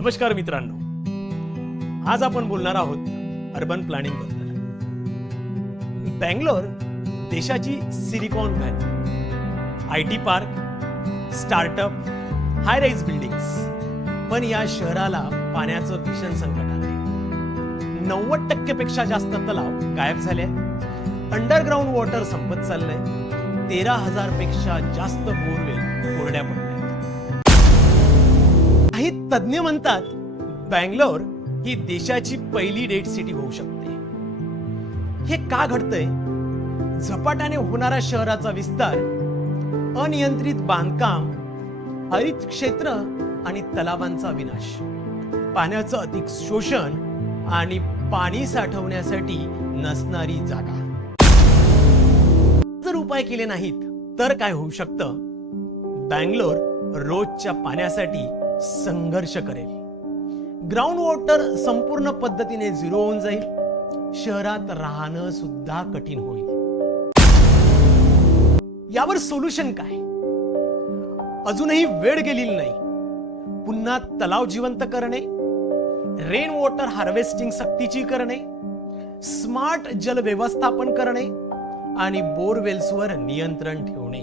नमस्कार मित्रांनो. आज आपण बोलणार आहोत अर्बन प्लॅनिंगबद्दल. बँगलोर देशाची Silicon Valley I T park startup high rise buildings पण या शहराला पाण्याचं भीषण संकट आहे नव्वद टक्केपेक्षा जास्त तलाव गायब झाले अंडरग्राऊंड वॉटर संपत चाललंय. तेरा हजारपेक्षा जास्त बोरवेल कोरड्या पडल्या. तज्ज्ञ म्हणतात बँगलोर ही देशाची पहिली डेट सिटी होऊ शकते. हे का घडतंय? झपाट्याने होणारा शहराचा विस्तार अनियंत्रित बांधकाम हरित क्षेत्र आणि तलावांचा विनाश पाण्याचं अधिक शोषण आणि पाणी साठवण्यासाठी नसणारी जागा. जर उपाय केले नाहीत तर काय होऊ शकतं? बँगलोर रोजच्या पाण्यासाठी संघर्ष करेल. ग्राउंड वॉटर संपूर्ण पद्धतीने झिरो होऊन जाईल. शहरात राहणं सुद्धा कठीण होईल. यावर सोल्युशन काय? अजूनही वेळ गेलेली नाही. पुन्हा तलाव जिवंत करणे रेन वॉटर हार्वेस्टिंग सक्तीची करणे स्मार्ट जल व्यवस्थापन करणे आणि बोरवेल्सवर नियंत्रण ठेवणे.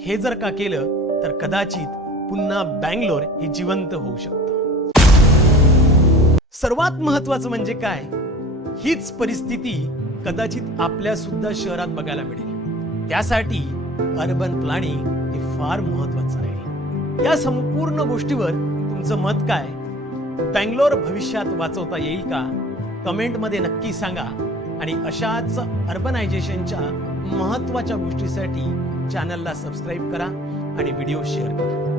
हे जर का केलं तर कदाचित पुन्हा बँगलोर हे जिवंत होऊ शकतं. सर्वात महत्वाचं म्हणजे काय? हीच परिस्थिती कदाचित आपल्या सुद्धा शहरात बघायला मिळेल. त्यासाठी अर्बन प्लॅनिंग हे फार महत्वाचं आहे. या संपूर्ण गोष्टीवर तुमचं मत काय? बँगलोर भविष्यात वाचवता येईल का? कमेंटमध्ये नक्की सांगा. आणि अशाच अर्बनायझेशनच्या महत्त्वाच्या गोष्टीसाठी चॅनलला सबस्क्राईब करा आणि व्हिडिओ शेअर करा.